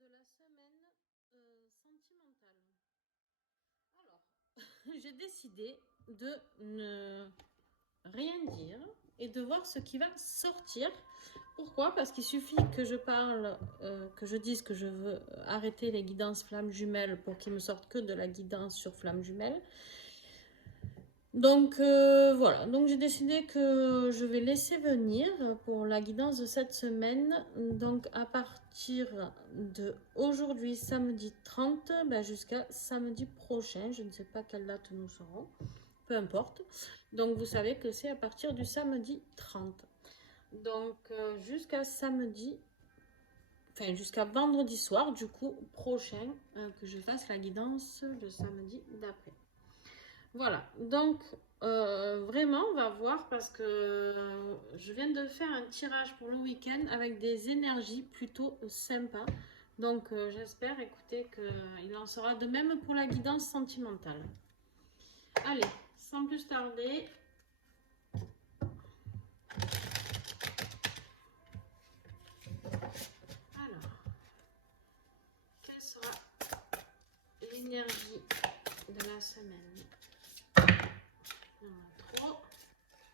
de la semaine sentimentale. Alors, j'ai décidé de ne rien dire et de voir ce qui va sortir. Pourquoi? Parce qu'il suffit que je parle, que je dise que je veux arrêter les guidances flammes jumelles pour qu'il me sorte que de la guidance sur flammes jumelles. Donc voilà, donc j'ai décidé que je vais laisser venir pour la guidance de cette semaine. Donc à partir de aujourd'hui, samedi 30, jusqu'à samedi prochain, je ne sais pas quelle date nous serons, peu importe. Donc vous savez que c'est à partir du samedi 30. Donc jusqu'à samedi, enfin jusqu'à vendredi soir du coup prochain, que je fasse la guidance le samedi d'après. Voilà, donc vraiment on va voir parce que je viens de faire un tirage pour le week-end avec des énergies plutôt sympas. Donc j'espère, écoutez, qu'il en sera de même pour la guidance sentimentale. Allez, sans plus tarder. Alors, quelle sera l'énergie de la semaine? Il y en a trop.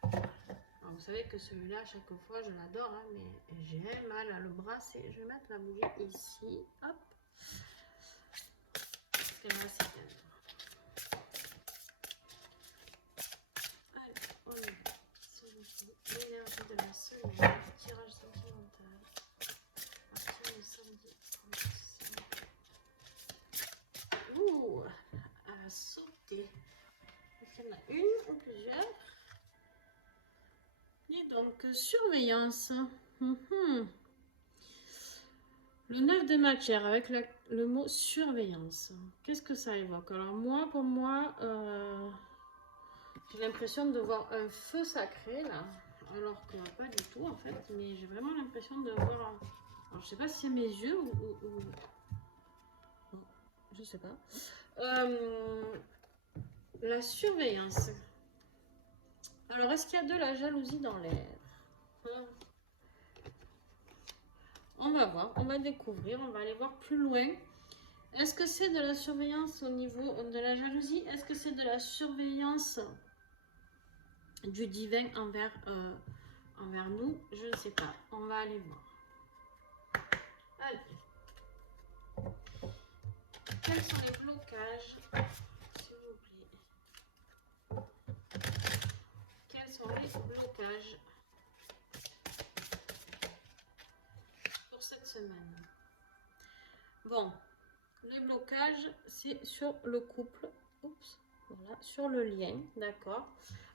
Alors, vous savez que celui-là, à chaque fois, je l'adore, hein, mais j'ai mal à le brasser. Je vais mettre la bougie ici. Hop. Parce qu'elle va s'éteindre. Allez, on y va. L'énergie de la semaine. Tirage sentimental. À partir du samedi 35. Ouh, elle a sauté. Est-ce qu'il y en a une ou plusieurs? Et donc, surveillance. Le 9 de matière avec le mot surveillance. Qu'est-ce que ça évoque? Alors moi, pour moi, j'ai l'impression de voir un feu sacré là. Alors que pas du tout en fait. Mais j'ai vraiment l'impression de voir... Alors je sais pas si c'est mes yeux ou... Non, je sais pas. La surveillance. Alors est-ce qu'il y a de la jalousie dans l'air? On va voir, on va découvrir, on va aller voir plus loin. Est-ce que c'est de la surveillance au niveau de la jalousie? Est-ce que c'est de la surveillance du divin envers nous? Je ne sais pas. On va aller voir. Allez. Quels sont les blocages, s'il vous plaît? Quels sont les blocages pour cette semaine? Bon, les blocages, c'est sur le couple. Oups. Voilà, sur le lien, d'accord.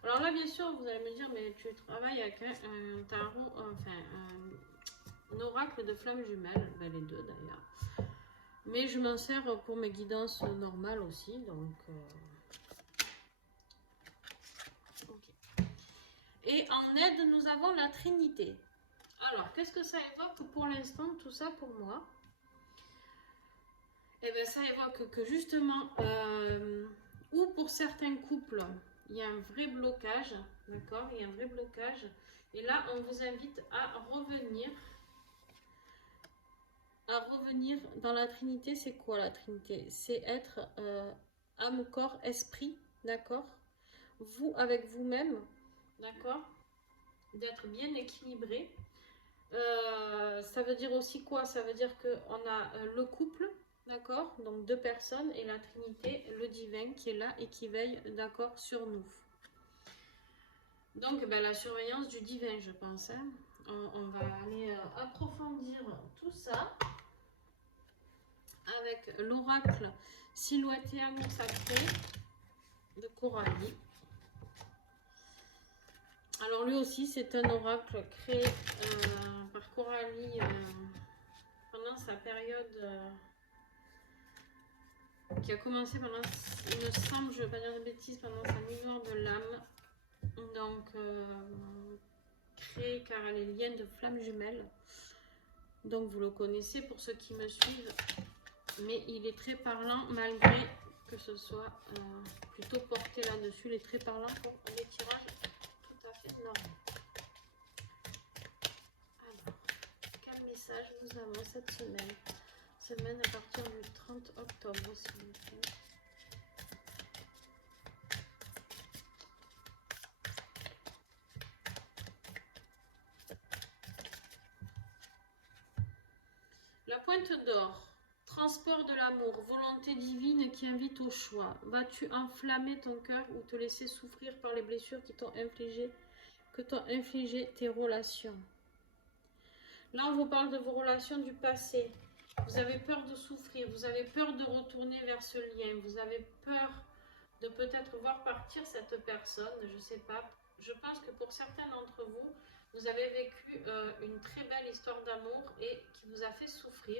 Alors là, bien sûr, vous allez me dire, mais tu travailles avec un tarot, enfin, un oracle de flammes jumelles, ben, les deux d'ailleurs. Mais je m'en sers pour mes guidances normales aussi, donc... ok. Et en aide, nous avons la Trinité. Alors, qu'est-ce que ça évoque pour l'instant, tout ça pour moi? Eh bien, ça évoque que justement, ou pour certains couples, il y a un vrai blocage, d'accord? Il y a un vrai blocage. Et là, on vous invite à revenir dans la Trinité. C'est quoi la Trinité? C'est être âme, corps, esprit, d'accord? Vous avec vous-même, d'accord? D'être bien équilibré. Ça veut dire aussi quoi? Ça veut dire qu'on a le couple, d'accord? Donc deux personnes et la Trinité, le divin qui est là et qui veille, d'accord, sur nous. Donc ben, la surveillance du divin, je pense. Hein. On va aller approfondir tout ça avec l'oracle Silhouette et Amour Sacré de Coralie. Alors lui aussi, c'est un oracle créé par Coralie pendant sa période qui a commencé pendant, il me semble, je ne veux pas dire de bêtises, pendant sa nuit noire de l'âme. Donc, créé car elle est liée de flammes jumelles. Donc, vous le connaissez pour ceux qui me suivent. Mais il est très parlant malgré que ce soit plutôt porté là-dessus. Il est très parlant pour les tirages tout à fait normaux. Alors, quel message nous avons cette semaine? semaine à partir du 30 octobre, s'il vous plaît. La pointe d'or, transport de l'amour, volonté divine qui invite au choix. Vas-tu enflammer ton cœur ou te laisser souffrir par les blessures que t'ont infligé tes relations? Là, on vous parle de vos relations du passé. Vous avez peur de souffrir, vous avez peur de retourner vers ce lien, vous avez peur de peut-être voir partir cette personne, je ne sais pas. Je pense que pour certains d'entre vous, vous avez vécu une très belle histoire d'amour et qui vous a fait souffrir.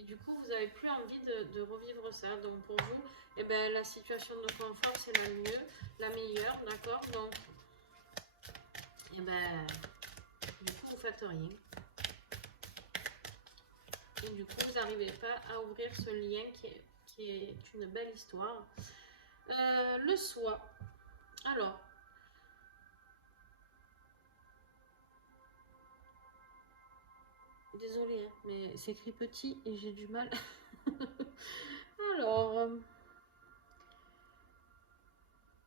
Et du coup, vous n'avez plus envie de revivre ça. Donc pour vous, eh ben, la situation de confort, c'est la meilleure, d'accord? Donc, eh ben, du coup, vous faites rien. Et du coup, vous n'arrivez pas à ouvrir ce lien qui est une belle histoire. Le soi. Alors, désolée, hein, mais c'est écrit petit et j'ai du mal. Alors,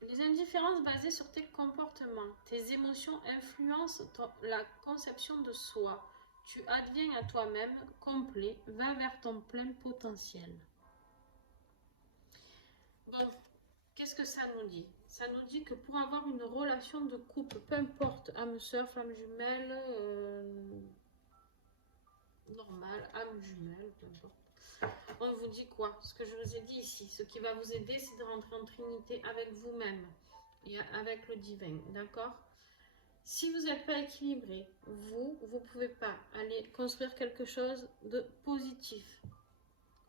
les indifférences basées sur tes comportements, tes émotions influencent la conception de soi. Tu adviens à toi-même, complet, va vers ton plein potentiel. Bon, qu'est-ce que ça nous dit? Ça nous dit que pour avoir une relation de couple, peu importe, âme sœur, flamme jumelle, normale, âme jumelle, peu importe. On vous dit quoi? Ce que je vous ai dit ici, ce qui va vous aider, c'est de rentrer en trinité avec vous-même et avec le divin, d'accord? Si vous n'êtes pas équilibré, vous ne pouvez pas aller construire quelque chose de positif.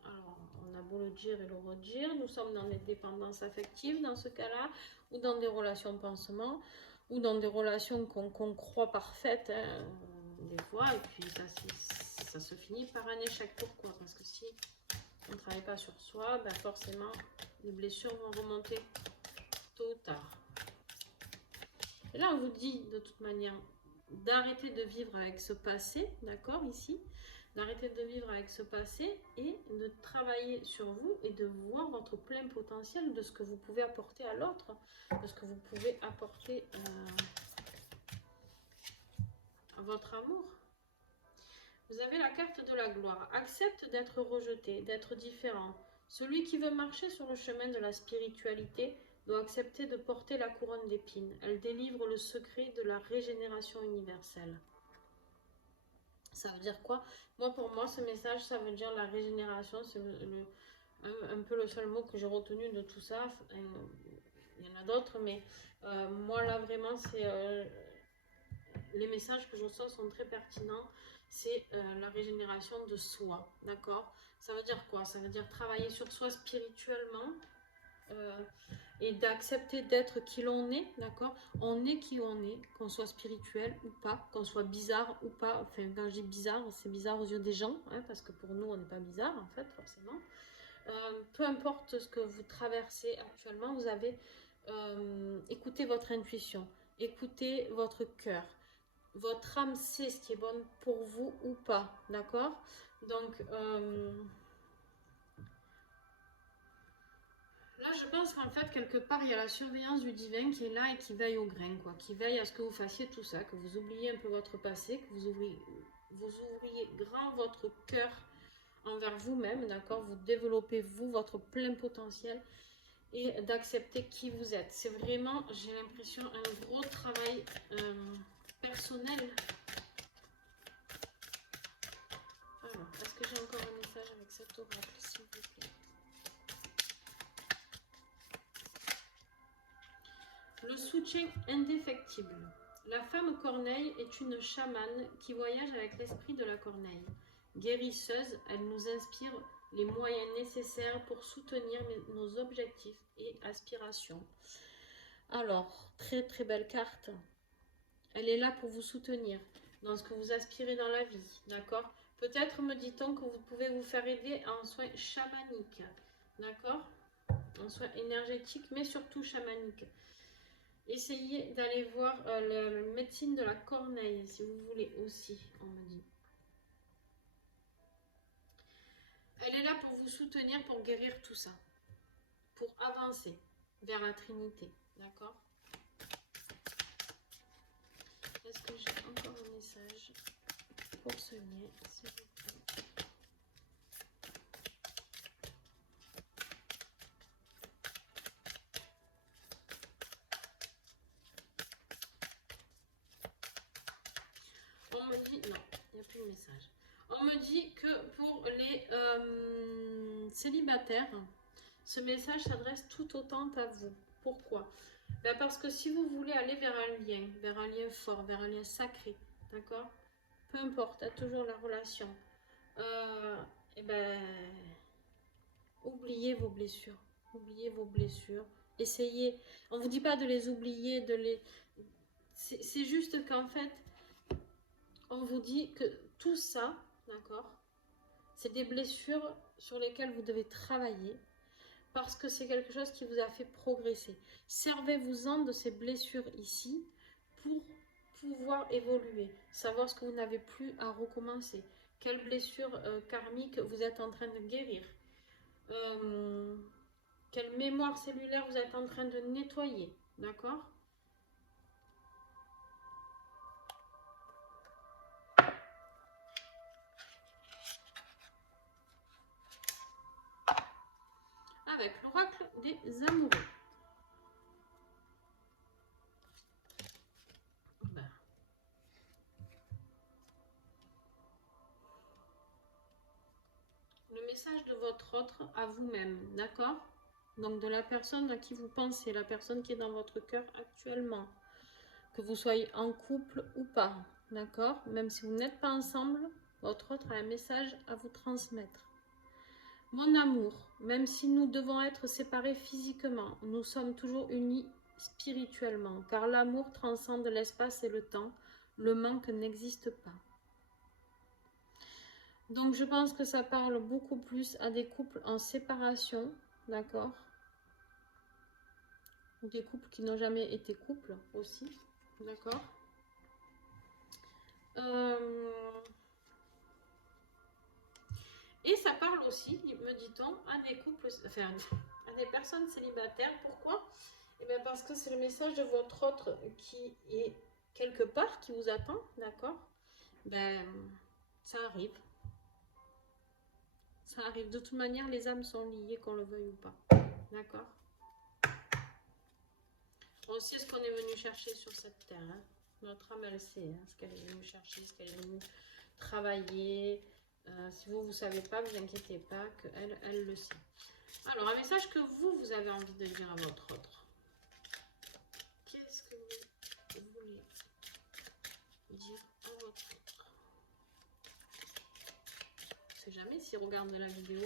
Alors, on a beau le dire et le redire, nous sommes dans des dépendances affectives dans ce cas-là, ou dans des relations pansement, ou dans des relations qu'on croit parfaites, hein, des fois, et puis ça se finit par un échec. Pourquoi? Parce que si on ne travaille pas sur soi, ben forcément, les blessures vont remonter tôt ou tard. Et là, on vous dit de toute manière d'arrêter de vivre avec ce passé, d'accord, ici, d'arrêter de vivre avec ce passé et de travailler sur vous et de voir votre plein potentiel de ce que vous pouvez apporter à l'autre, de ce que vous pouvez apporter à votre amour. Vous avez la carte de la gloire. Accepte d'être rejeté, d'être différent. Celui qui veut marcher sur le chemin de la spiritualité doit accepter de porter la couronne d'épines. Elle délivre le secret de la régénération universelle. Ça veut dire quoi? Moi, pour moi, ce message, ça veut dire la régénération. C'est un peu le seul mot que j'ai retenu de tout ça. Il y en a d'autres, mais moi, là, vraiment, c'est les messages que je reçois sont très pertinents. C'est la régénération de soi, d'accord? Ça veut dire quoi? Ça veut dire travailler sur soi spirituellement et d'accepter d'être qui l'on est, d'accord? On est qui on est, qu'on soit spirituel ou pas, qu'on soit bizarre ou pas. Enfin, quand je dis bizarre, c'est bizarre aux yeux des gens, hein, parce que pour nous, on n'est pas bizarre, en fait, forcément. Peu importe ce que vous traversez actuellement, vous avez écoutez votre intuition, écoutez votre cœur. Votre âme sait ce qui est bon pour vous ou pas, d'accord? Donc, là, je pense qu'en fait, quelque part, il y a la surveillance du divin qui est là et qui veille au grain, quoi. Qui veille à ce que vous fassiez tout ça, que vous oubliez un peu votre passé, que vous ouvriez grand votre cœur envers vous-même, d'accord? Vous développez, vous, votre plein potentiel et d'accepter qui vous êtes. C'est vraiment, j'ai l'impression, un gros travail personnel. Alors, est-ce que j'ai encore un message avec cet oracle, s'il vous plaît? Le soutien indéfectible. La femme corneille est une chamane qui voyage avec l'esprit de la corneille. Guérisseuse, elle nous inspire les moyens nécessaires pour soutenir nos objectifs et aspirations. Alors, très très belle carte. Elle est là pour vous soutenir dans ce que vous aspirez dans la vie, d'accord? Peut-être me dit-on que vous pouvez vous faire aider en soins chamaniques, d'accord? En soins énergétiques, mais surtout chamaniques. Essayez d'aller voir la médecine de la corneille, si vous voulez aussi, on me dit. Elle est là pour vous soutenir, pour guérir tout ça. Pour avancer vers la Trinité. D'accord? Est-ce que j'ai encore un message pour ce lien, s'il vous plaît? On me dit, non, il n'y a plus de message. On me dit que pour les célibataires, ce message s'adresse tout autant à vous. Pourquoi? Ben parce que si vous voulez aller vers un lien fort, vers un lien sacré, d'accord? Peu importe, à toujours la relation. Et ben, oubliez vos blessures. Oubliez vos blessures. Essayez. On ne vous dit pas de les oublier, de les. C'est juste qu'en fait, on vous dit que tout ça, d'accord, c'est des blessures sur lesquelles vous devez travailler parce que c'est quelque chose qui vous a fait progresser. Servez-vous-en de ces blessures ici pour pouvoir évoluer, savoir ce que vous n'avez plus à recommencer, quelle blessure karmique vous êtes en train de guérir, quelle mémoire cellulaire vous êtes en train de nettoyer, d'accord? Avec l'oracle des amoureux. Le message de votre autre à vous-même, d'accord? Donc de la personne à qui vous pensez, la personne qui est dans votre cœur actuellement. Que vous soyez en couple ou pas, d'accord? Même si vous n'êtes pas ensemble, votre autre a un message à vous transmettre. Mon amour, même si nous devons être séparés physiquement, nous sommes toujours unis spirituellement, car l'amour transcende l'espace et le temps, le manque n'existe pas. Donc je pense que ça parle beaucoup plus à des couples en séparation, d'accord? Ou des couples qui n'ont jamais été couples aussi, d'accord? Et ça parle aussi, me dit-on, à des couples, enfin à des personnes célibataires. Pourquoi? Eh bien parce que c'est le message de votre autre qui est quelque part, qui vous attend, d'accord? Ben, ça arrive. Ça arrive. De toute manière, les âmes sont liées, qu'on le veuille ou pas. D'accord? On sait ce qu'on est venu chercher sur cette terre. Hein. Notre âme, elle sait hein, ce qu'elle est venue chercher, ce qu'elle est venue travailler. Si vous ne savez pas, ne vous inquiétez pas, qu'elle, elle le sait. Alors, un message que vous avez envie de dire à votre autre. Qu'est-ce que vous voulez dire à votre autre? Je ne sais jamais s'il regarde la vidéo.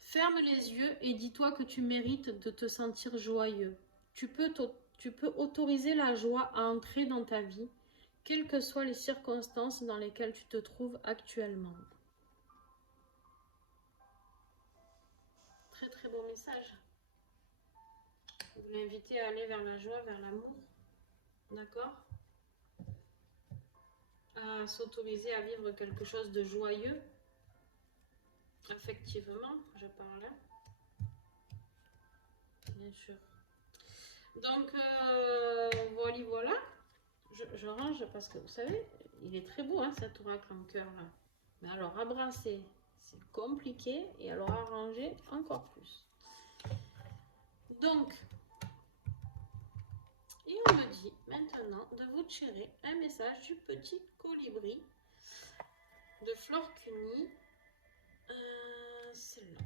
Ferme les yeux et dis-toi que tu mérites de te sentir joyeux. Tu peux autoriser la joie à entrer dans ta vie, quelles que soient les circonstances dans lesquelles tu te trouves actuellement. Très très beau message. Vous l'invitez à aller vers la joie, vers l'amour. D'accord? À s'autoriser à vivre quelque chose de joyeux. Effectivement, je parle. Bien sûr. Donc, voilà. Je range parce que, vous savez, il est très beau, hein, cet oracle en cœur, là. Mais alors, à brasser, c'est compliqué. Et alors, à ranger, encore plus. Donc, et on me dit maintenant de vous tirer un message du petit colibri de Flore Cuny. Celle-là.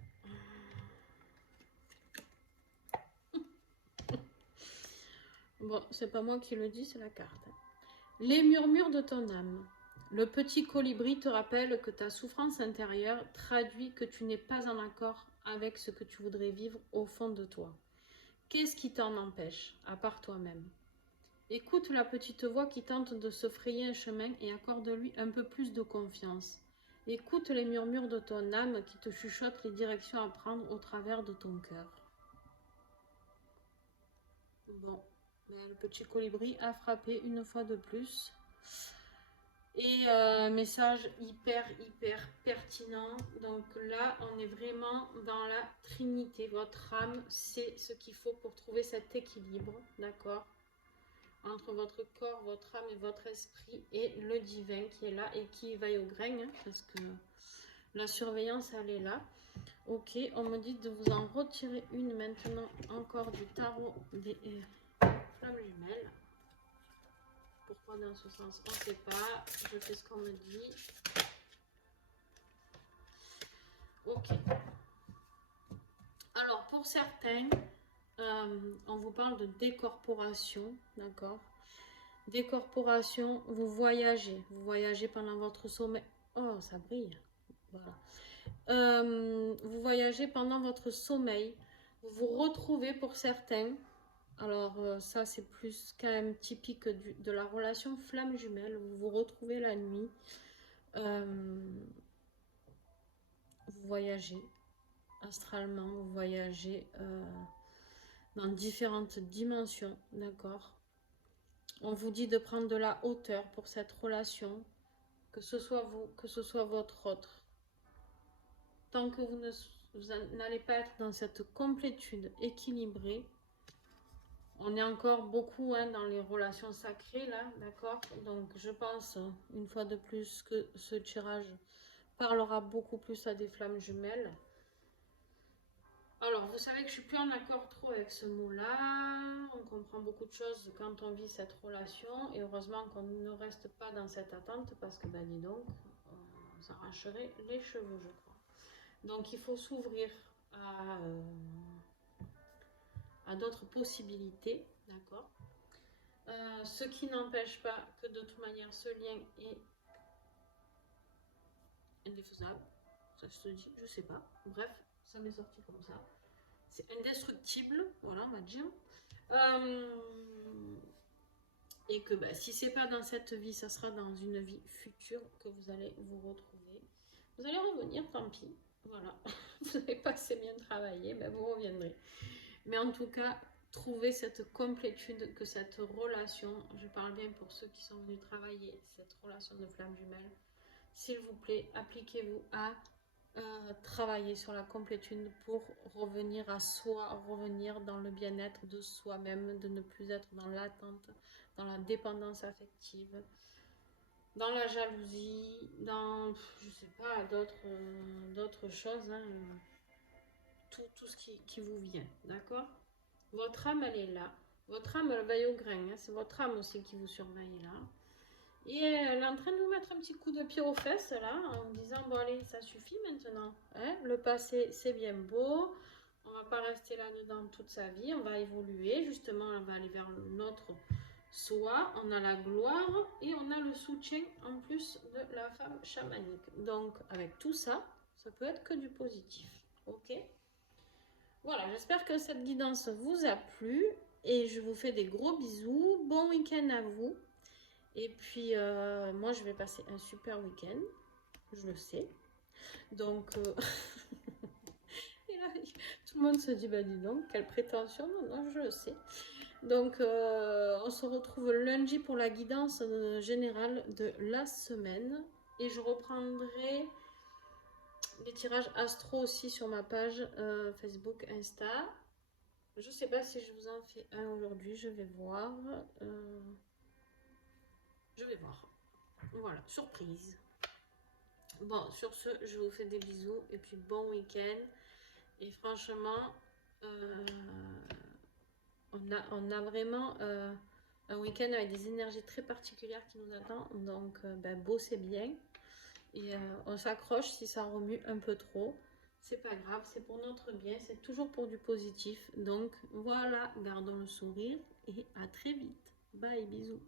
Bon, c'est pas moi qui le dis, c'est la carte. Les murmures de ton âme. Le petit colibri te rappelle que ta souffrance intérieure traduit que tu n'es pas en accord avec ce que tu voudrais vivre au fond de toi. Qu'est-ce qui t'en empêche, à part toi-même? Écoute la petite voix qui tente de se frayer un chemin et accorde-lui un peu plus de confiance. Écoute les murmures de ton âme qui te chuchotent les directions à prendre au travers de ton cœur. Bon. Le petit colibri a frappé une fois de plus. Et message hyper pertinent. Donc là, on est vraiment dans la trinité. Votre âme, c'est ce qu'il faut pour trouver cet équilibre, d'accord, entre votre corps, votre âme et votre esprit et le divin qui est là et qui vaille au grain, hein, parce que la surveillance, elle est là. Ok, on me dit de vous en retirer une maintenant, encore du tarot des flammes jumelles. Pourquoi dans ce sens? On ne sait pas. Je fais ce qu'on me dit. Ok. Alors, pour certains, on vous parle de décorporation, d'accord? Décorporation, vous voyagez pendant votre sommeil. Oh, ça brille. Voilà. Vous voyagez pendant votre sommeil. Vous vous retrouvez pour certains. Alors, ça, c'est plus quand même typique de la relation flamme jumelle. Vous vous retrouvez la nuit. Vous voyagez astralement, vous voyagez dans différentes dimensions, d'accord? On vous dit de prendre de la hauteur pour cette relation, que ce soit vous, que ce soit votre autre. Tant que vous n'allez pas être dans cette complétude équilibrée, on est encore beaucoup hein, dans les relations sacrées là, d'accord? Donc je pense une fois de plus que ce tirage parlera beaucoup plus à des flammes jumelles. Alors, vous savez que je suis plus en accord trop avec ce mot-là. On comprend beaucoup de choses quand on vit cette relation. Et heureusement qu'on ne reste pas dans cette attente parce que, dis donc, on s'arracherait les cheveux, je crois. Donc, il faut s'ouvrir à d'autres possibilités, d'accord? Ce qui n'empêche pas que de toute manière, ce lien est indéfaisable. Ça se dit, je sais pas. Bref, ça m'est sorti comme ça. C'est indestructible, voilà, on va dire. Et que si c'est pas dans cette vie, ça sera dans une vie future que vous allez vous retrouver. Vous allez revenir, tant pis. Voilà. Vous n'avez pas assez bien travaillé, vous reviendrez. Mais en tout cas, trouvez cette complétude, que cette relation, je parle bien pour ceux qui sont venus travailler cette relation de flamme jumelle, s'il vous plaît, appliquez-vous à travailler sur la complétude pour revenir à soi, revenir dans le bien-être de soi-même, de ne plus être dans l'attente, dans la dépendance affective, dans la jalousie, dans, je sais pas, d'autres choses, hein, tout ce qui vous vient, d'accord? Votre âme, elle est là. Votre âme, elle veille au grain, hein, c'est votre âme aussi qui vous surveille là. Et elle est en train de vous mettre un petit coup de pied aux fesses là, en me disant bon allez, ça suffit maintenant. Hein, le passé c'est bien beau, on va pas rester là-dedans toute sa vie, on va évoluer, justement on va aller vers notre soi, on a la gloire et on a le soutien en plus de la femme chamanique. Donc avec tout ça, ça peut être que du positif. Ok? Voilà, j'espère que cette guidance vous a plu et je vous fais des gros bisous. Bon week-end à vous. Et puis, moi, je vais passer un super week-end, je le sais. Donc, et là, tout le monde se dit, dis donc, quelle prétention. Non, je le sais. Donc, on se retrouve lundi pour la guidance générale de la semaine. Et je reprendrai les tirages astro aussi sur ma page Facebook, Insta. Je sais pas si je vous en fais un aujourd'hui, je vais voir. Je vais voir. Voilà, surprise. Bon, sur ce, je vous fais des bisous et puis bon week-end. Et franchement, on a vraiment un week-end avec des énergies très particulières qui nous attendent. Donc, bossez bien. Et on s'accroche si ça remue un peu trop. C'est pas grave, c'est pour notre bien, c'est toujours pour du positif. Donc, voilà, gardons le sourire et à très vite. Bye, bisous.